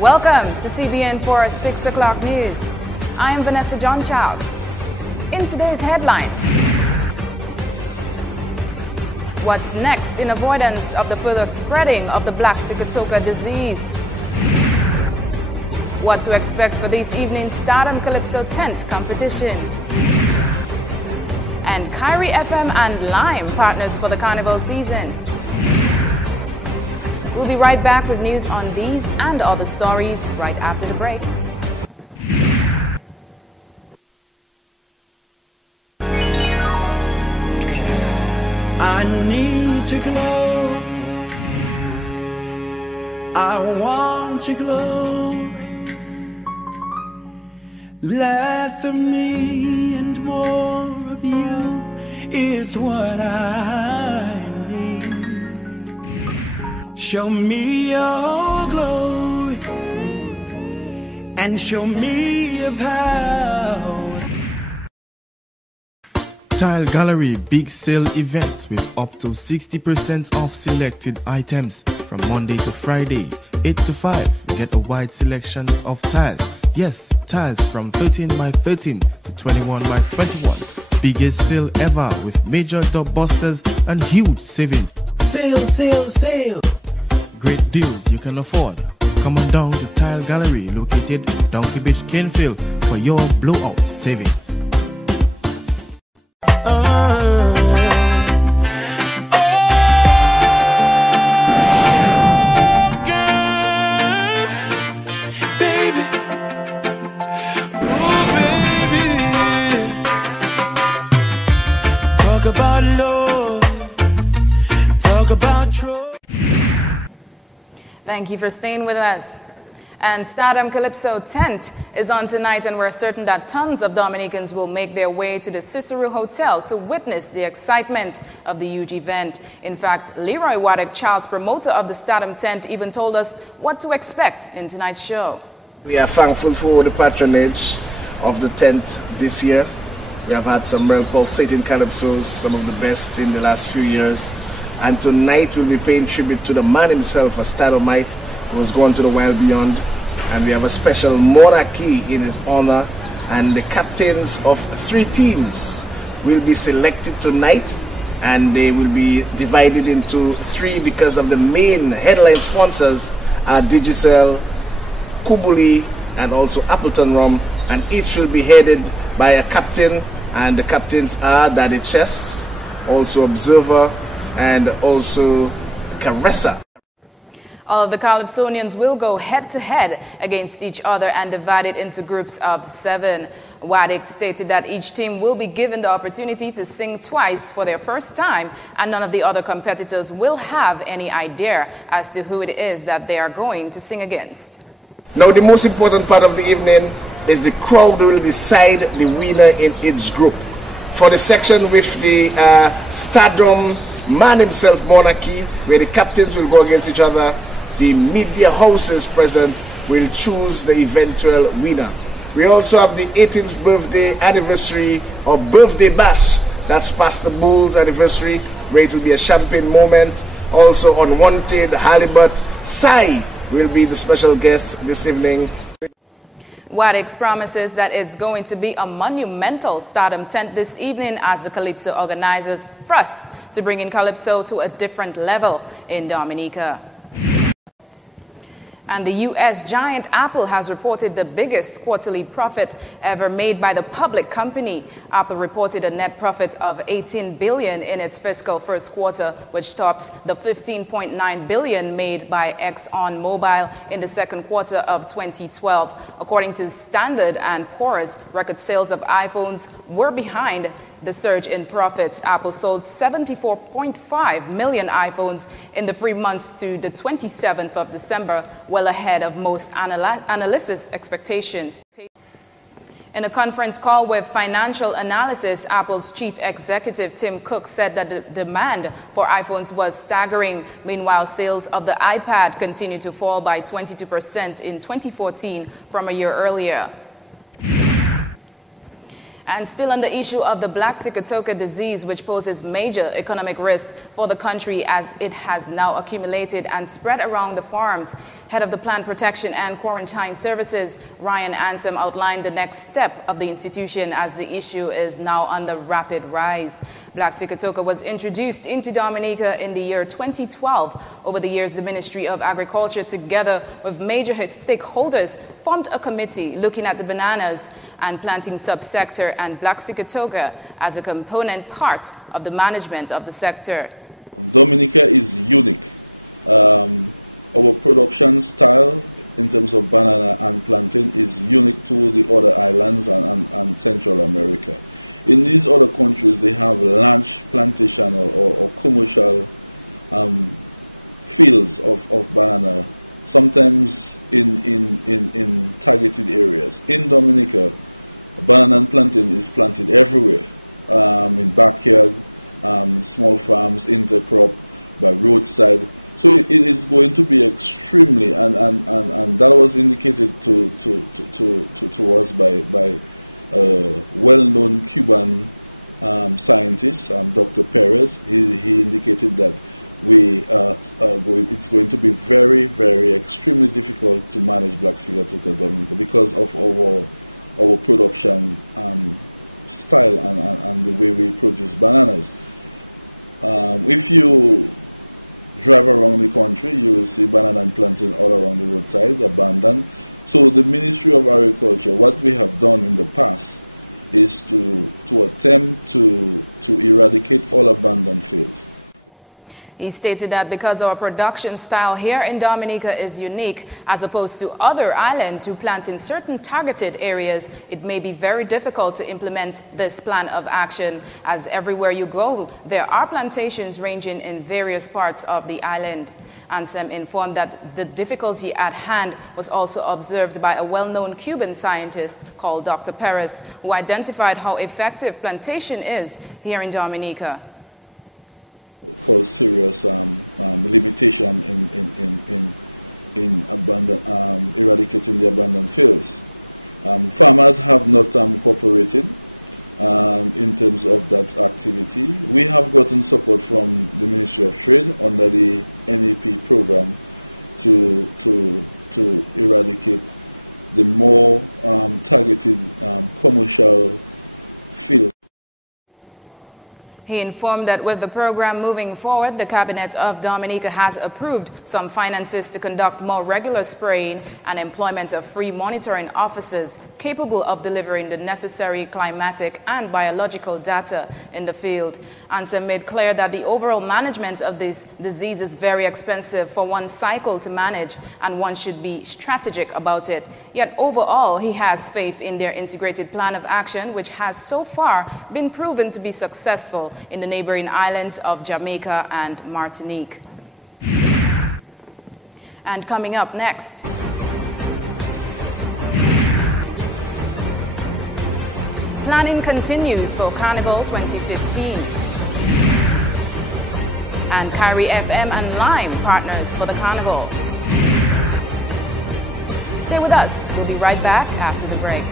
Welcome to CBN for 6 o'clock news. I am Vanessa John Charles. In today's headlines, what's next in avoidance of the further spreading of the Black Sigatoka disease? What to expect for this evening's Stardom Calypso tent competition? And Kyrie FM and Lime partners for the carnival season. We'll be right back with news on these and other stories right after the break. I need to glow. I want to glow. Less of me and more of you is what I need. Show me your glow and show me your power. Tile Gallery Big Sale event with up to 60% off selected items from Monday to Friday, 8 to 5. Get a wide selection of tiles. Yes, tiles from 13 by 13 to 21 by 21. Biggest sale ever with major top busters and huge savings. Sale, sale, sale. Great deals you can afford. Come on down to Tile Gallery located in Donkey Beach, Kenfield for your blowout savings. Talk about love, talk about trust. Thank you for staying with us. And Stardom Calypso tent is on tonight, and we're certain that tons of Dominicans will make their way to the Cicero Hotel to witness the excitement of the huge event. In fact, Leroy Waddick, Charles, promoter of the Stardom tent, even told us what to expect in tonight's show. We are thankful for the patronage of the tent this year. We have had some real pulsating calypsos, some of the best in the last few years. And tonight we'll be paying tribute to the man himself, a Stardomite, who has gone to the wild beyond. And we have a special monarchy in his honor. And the captains of 3 teams will be selected tonight. And they will be divided into 3 because of the main headline sponsors are Digicel, Kubuli, and also Appleton Rum. And each will be headed by a captain. And the captains are Daddy Chess, also Observer, and also Caressa. All of the Calypsonians will go head-to-head against each other and divided into groups of 7. Waddick stated that each team will be given the opportunity to sing twice for their first time, and none of the other competitors will have any idea as to who it is that they are going to sing against. Now, the most important part of the evening is the crowd will decide the winner in each group. For the section with the Stardom man himself monarchy, where the captains will go against each other, the media houses present will choose the eventual winner. We also have the 18th birthday anniversary or birthday bash. That's Pastor Bull's anniversary, where it will be a champagne moment. Also Unwanted, Halibut, Sai will be the special guest this evening. Waddick promises that it's going to be a monumental Stardom tent this evening as the Calypso organizers thrust to bring in Calypso to a different level in Dominica. And the U.S. giant Apple has reported the biggest quarterly profit ever made by the public company. Apple reported a net profit of $18 billion in its fiscal first quarter, which tops the $15.9 billion made by ExxonMobil in the second quarter of 2012. According to Standard & Poor's, record sales of iPhones were behind the surge in profits. Apple sold 74.5 million iPhones in the 3 months to the 27th of December, well ahead of most analysts' expectations. In a conference call with Financial Analysis, Apple's chief executive Tim Cook said that the demand for iPhones was staggering. Meanwhile, sales of the iPad continued to fall by 22% in 2014 from a year earlier. And still on the issue of the black Sigatoka disease, which poses major economic risk for the country as it has now accumulated and spread around the farms, head of the Plant Protection and Quarantine Services, Ryan Ansem, outlined the next step of the institution as the issue is now on the rapid rise. Black Sigatoka was introduced into Dominica in the year 2012. Over the years, the Ministry of Agriculture, together with major stakeholders, formed a committee looking at the bananas and planting subsector and black Sigatoka as a component part of the management of the sector. Dominica is unique. Our production style in terms of banana and plantain is unique to the other islands and Central America. In these other countries, they have large plantation or commercial fields of banana, sometimes in targeted areas. In Dominica, banana and plantain is planted everywhere, in backyard, small farms, intercrop, by roadside. So it is going to be extremely, and that was indicated to us by a well-known Cuban scientist, Dr. Perez. He indicated that it's going to be very, very extremely difficult to manage black Sigatoka Dominica because of our production style and the way we produce bananas. If you drive around the country, you will see banana and plantain all around the roadside, abandoned. So the Ministry of Agriculture, what we have done in the past is to attempt to eradicate all abandoned fields. He stated that because our production style here in Dominica is unique, as opposed to other islands who plant in certain targeted areas, it may be very difficult to implement this plan of action, as everywhere you go, there are plantations ranging in various parts of the island. Ansem informed that the difficulty at hand was also observed by a well-known Cuban scientist called Dr. Perez, who identified how effective plantation is here in Dominica. Cause serious limitation in eradicating the abandoned fields. Farmers have not cooperated in terms of that activity. We have gotten support from the Ministry of Trade under the NAP program to eradicate the more targeted commercial fields. He informed that with the program moving forward, the Cabinet of Dominica has approved some finances to conduct more regular spraying and employment of free monitoring officers capable of delivering the necessary climatic and biological data in the field. Ansem made clear that the overall management of this disease is very expensive for one cycle to manage, and one should be strategic about it. Yet overall, he has faith in their integrated plan of action, which has so far been proven to be successful in the neighboring islands of Jamaica and Martinique. And coming up next, planning continues for Carnival 2015. And Kyrie FM and Lime partners for the Carnival. Stay with us. We'll be right back after the break.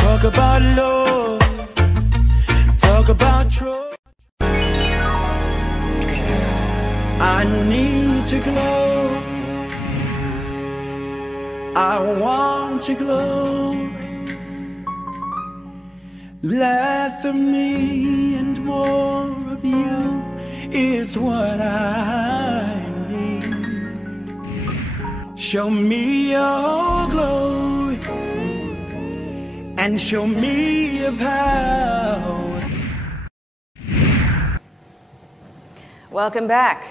Talk about love, talk about trust. I need to glow, I want to glow. Less of me and more of you is what I need. Show me your glory and show me your power. Welcome back.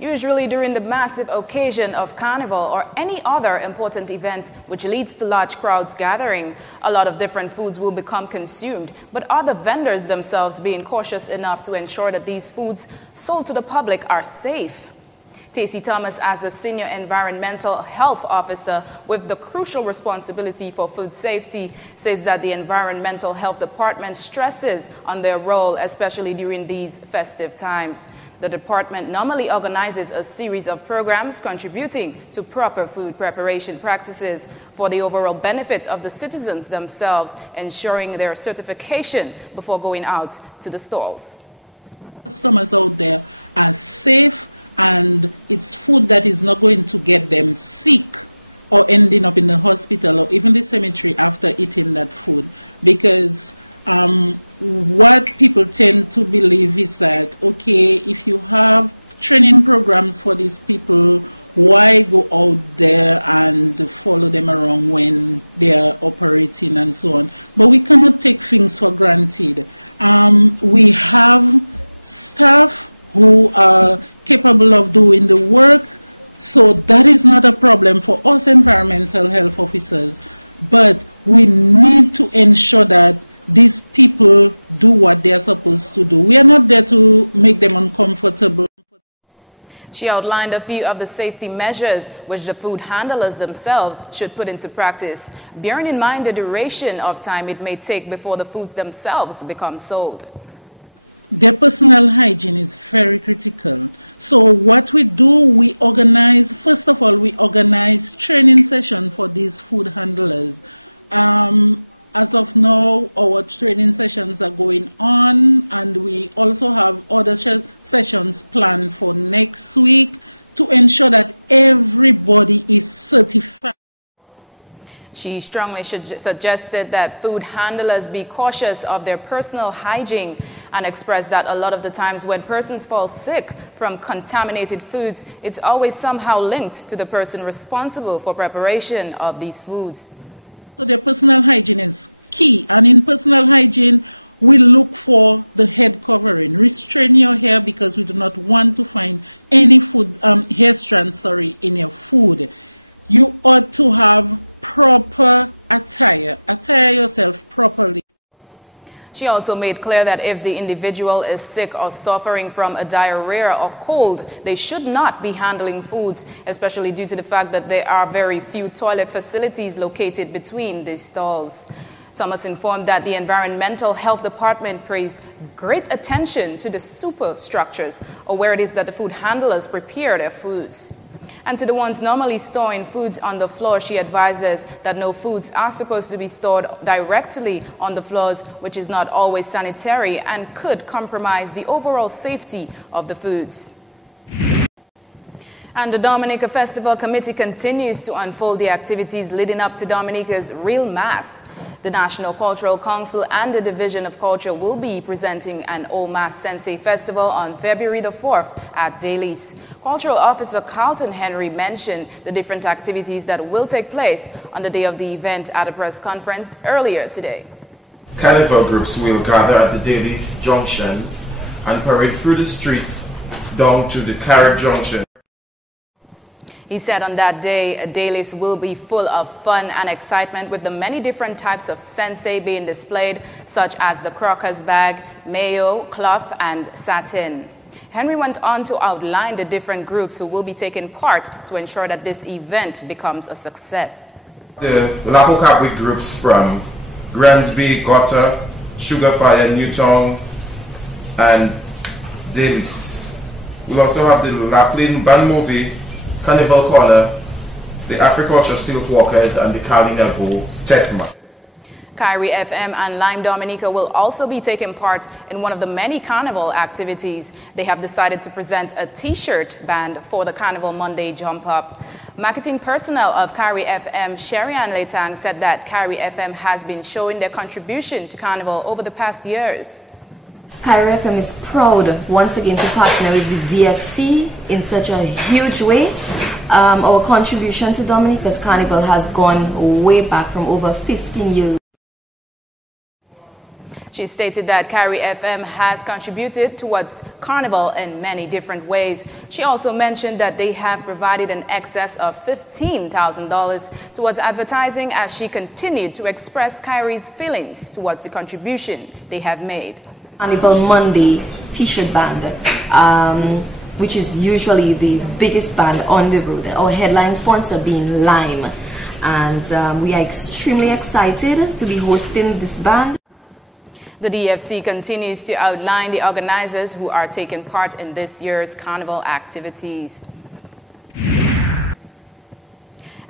Usually during the massive occasion of Carnival or any other important event which leads to large crowds gathering, a lot of different foods will become consumed. But are the vendors themselves being cautious enough to ensure that these foods sold to the public are safe? Tacey Thomas, as the Senior Environmental Health Officer with the crucial responsibility for food safety, says that the Environmental Health Department stresses on their role, especially during these festive times. The department normally organizes a series of programs contributing to proper food preparation practices for the overall benefit of the citizens themselves, ensuring their certification before going out to the stalls. Customers out there are safe, and it's food that is not going to get them sick or ending up in the hospital or even the cemetery after eating that food. Because what people tend to believe is that, okay, if you have training programs for these people, why go out there and follow them around when they are operating and so on? But we cannot take things for granted. We have staff who are capable of doing the work, so that is not a problem for us environmental health officers. But we need to ensure that these people do what they are supposed to do. We are not there to make them uncomfortable. She outlined a few of the safety measures which the food handlers themselves should put into practice, bearing in mind the duration of time it may take before the foods themselves become sold. Their personal hygiene is very critical. So what we do, we organize, first of all, we organize training sessions for these food handlers. As of now, our training sessions are going on, and we also have other sessions planned for next week to ensure that everybody is certified. She strongly suggested that food handlers be cautious of their personal hygiene and expressed that a lot of the times when persons fall sick from contaminated foods, it's always somehow linked to the person responsible for preparation of these foods. So their personal hygiene is key, and in personal hygiene, we look for the head covering. Restrain your hair because we do not want to find any food hair strands, in your food. You ought to have proper attire. Attire yourself properly. She also made clear that if the individual is sick or suffering from a diarrhea or cold, they should not be handling foods, especially due to the fact that there are very few toilet facilities located between these stalls. Thomas informed that the Environmental Health Department pays great attention to the superstructures, or where it is that the food handlers prepare their foods. And to the ones normally storing foods on the floor, she advises that no foods are supposed to be stored directly on the floors, which is not always sanitary and could compromise the overall safety of the foods. And the Dominica Festival Committee continues to unfold the activities leading up to Dominica's Real Mass. The National Cultural Council and the Division of Culture will be presenting an Old Mass Sensei Festival on February the 4th at Daly's. Cultural Officer Carlton Henry mentioned the different activities that will take place on the day of the event at a press conference earlier today. Carnival groups will gather at the Daly's Junction and parade through the streets down to the Carrot Junction. He said on that day, Daly's will be full of fun and excitement with the many different types of sensei being displayed, such as the crocker's bag, mayo, cloth, and satin. Henry went on to outline the different groups who will be taking part to ensure that this event becomes a success. The Lapo Cabri groups from Granby, Gotter, Sugarfire, Newtown, and Daly's. We'll also have the Laplin Band Movie, Carnival Corner, the Africulture Stilt Walkers, and the Cali Nebo Tecma. Kyrie FM and Lime Dominica will also be taking part in one of the many carnival activities. They have decided to present a t-shirt band for the Carnival Monday Jump Up. Marketing personnel of Kyrie FM, Sherry Ann Letang, said that Kyrie FM has been showing their contribution to Carnival over the past years. Kyrie FM is proud once again to partner with the DFC in such a huge way. Our contribution to Dominica's Carnival has gone way back from over 15 years. She stated that Kyrie FM has contributed towards Carnival in many different ways. She also mentioned that they have provided an excess of $15,000 towards advertising as she continued to express Kyrie's feelings towards the contribution they have made. Carnival Monday t-shirt band. which is usually the biggest band on the road. Our headline sponsor being Lime. And we are extremely excited to be hosting this band. The DFC continues to outline the organizers who are taking part in this year's carnival activities.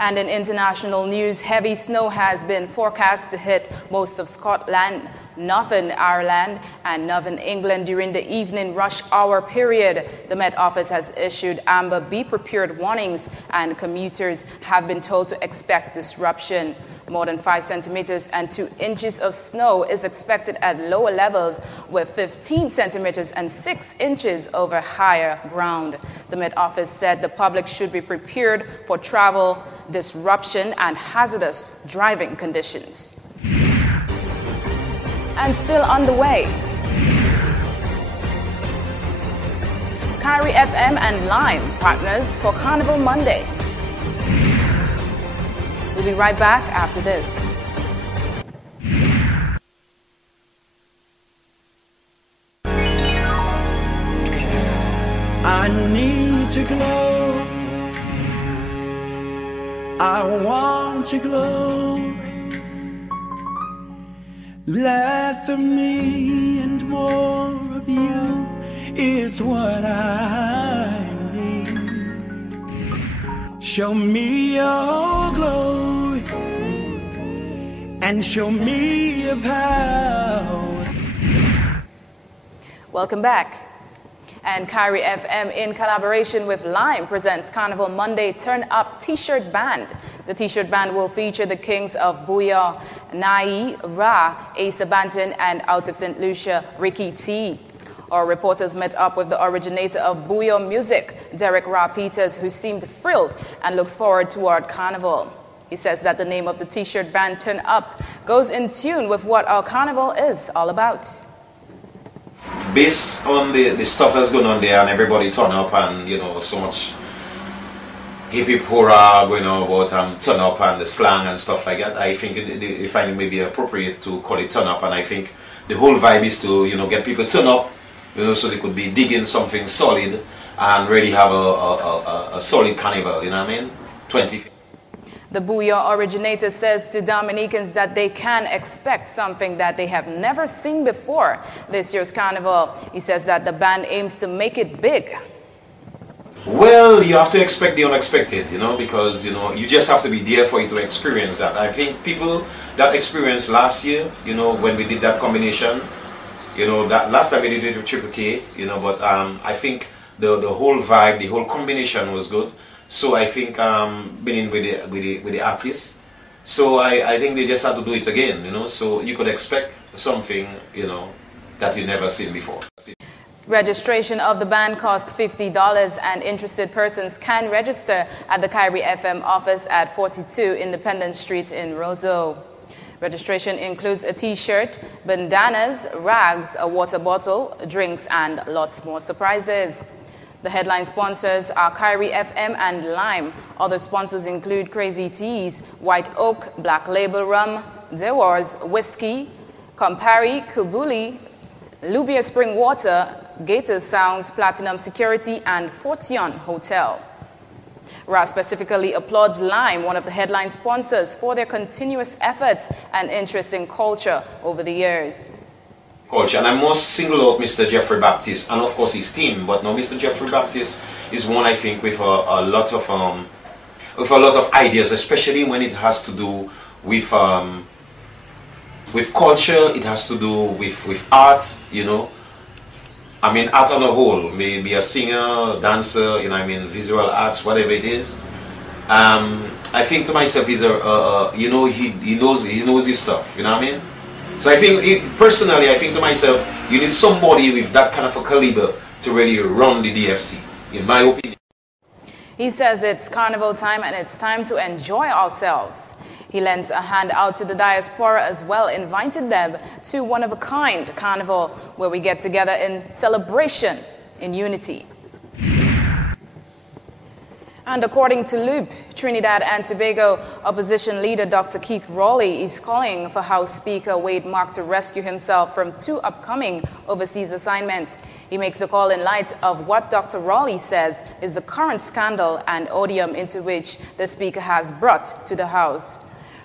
And in international news, heavy snow has been forecast to hit most of Scotland, Northern Ireland and Northern England during the evening rush hour period. The Met Office has issued amber be prepared warnings, and commuters have been told to expect disruption. More than 5 centimeters and 2 inches of snow is expected at lower levels, with 15 centimeters and 6 inches over higher ground. The Met Office said the public should be prepared for travel disruption and hazardous driving conditions. And still on the way, Kyrie FM and Lime partners for Carnival Monday. We'll be right back after this. I need to glow. I want to glow. Less of me and more of you is what I need. Show me your glory and show me your power. Welcome back. And Kyrie FM, in collaboration with Lime, presents Carnival Monday Turn Up T-shirt Band. The T-shirt band will feature the kings of Booyah, Nai, Ra, Asa Banton, and out of St. Lucia, Ricky T. Our reporters met up with the originator of Booyah Music, Derek Ra Peters, who seemed thrilled and looks forward toward Carnival. He says that the name of the T-shirt band, Turn Up, goes in tune with what our Carnival is all about. Based on the stuff that's going on there and everybody turn up and, you know, so much hip hip hurrah going on about turn up and the slang and stuff like that, I think I find it may be appropriate to call it turn up. And I think the whole vibe is to, you know, get people turn up, you know, so they could be digging something solid and really have a solid carnival, you know what I mean? 20. The Booyah originator says to Dominicans that they can expect something that they have never seen before this year's carnival. He says that the band aims to make it big. Well, you have to expect the unexpected, you know, because, you know, you just have to be there for you to experience that. I think people that experienced last year, you know, when we did that combination, you know, that last time we did it with Triple K, you know, but I think the whole vibe, the whole combination was good. So I think being with the artists, so I think they just have to do it again, you know. So you could expect something, you know, that you never seen before. Registration of the band costs $50, and interested persons can register at the Kyrie FM office at 42 Independence Street in Roseau. Registration includes a t-shirt, bandanas, rags, a water bottle, drinks, and lots more surprises. The headline sponsors are Kyrie FM and Lime. Other sponsors include Crazy Teas, White Oak, Black Label Rum, Dewar's Whiskey, Campari, Kubuli, Lubia Spring Water, Gators Sounds, Platinum Security, and Fortune Hotel. Ra specifically applauds Lime, one of the headline sponsors, for their continuous efforts and interest in culture over the years. Culture, and I must single out Mr. Jeffrey Baptiste and of course his team. But now Mr. Jeffrey Baptiste is one, I think, with a lot of ideas, especially when it has to do with culture. It has to do with art, you know. I mean, art on a whole, maybe a singer, dancer, you know, I mean, visual arts, whatever it is. I think to myself, he's you know, he knows his stuff, you know what I mean. So I think, personally, I think to myself, you need somebody with that kind of a caliber to really run the DFC, in my opinion. He says it's carnival time and it's time to enjoy ourselves. He lends a hand out to the diaspora as well, inviting them to one-of-a-kind carnival where we get together in celebration, in unity. And according to Loop, Trinidad and Tobago opposition leader Dr. Keith Rowley is calling for House Speaker Wade Mark to rescue himself from 2 upcoming overseas assignments. He makes the call in light of what Dr. Rowley says is the current scandal and odium into which the Speaker has brought to the House.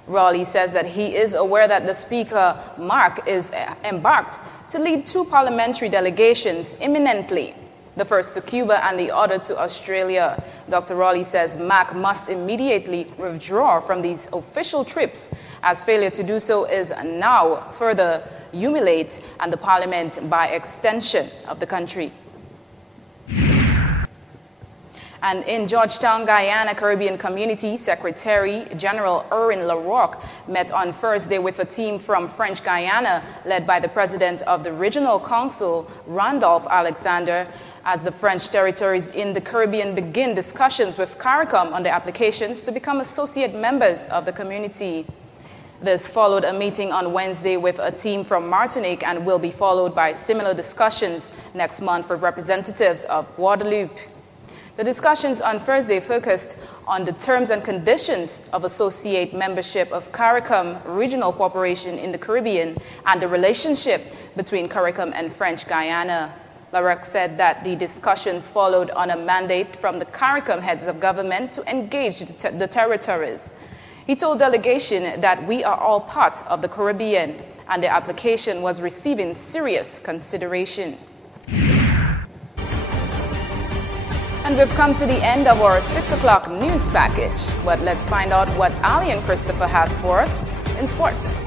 Rowley says that he is aware that the Speaker, Mark, is embarked to lead 2 parliamentary delegations imminently, the first to Cuba and the other to Australia. Dr. Rowley says Mark must immediately withdraw from these official trips, as failure to do so is now further humiliate and the Parliament by extension of the country. And in Georgetown, Guyana Caribbean Community, Secretary General Erwin LaRocque met on Thursday with a team from French Guyana led by the President of the Regional Council, Randolph Alexander, as the French territories in the Caribbean begin discussions with CARICOM on the applications to become associate members of the community. This followed a meeting on Wednesday with a team from Martinique and will be followed by similar discussions next month for representatives of Guadeloupe. The discussions on Thursday focused on the terms and conditions of associate membership of CARICOM Regional Cooperation in the Caribbean and the relationship between CARICOM and French Guyana. LaRocque said that the discussions followed on a mandate from the CARICOM heads of government to engage the territories. He told delegation that we are all part of the Caribbean and the application was receiving serious consideration. And we've come to the end of our 6 o'clock news package. But let's find out what Ali and Christopher has for us in sports.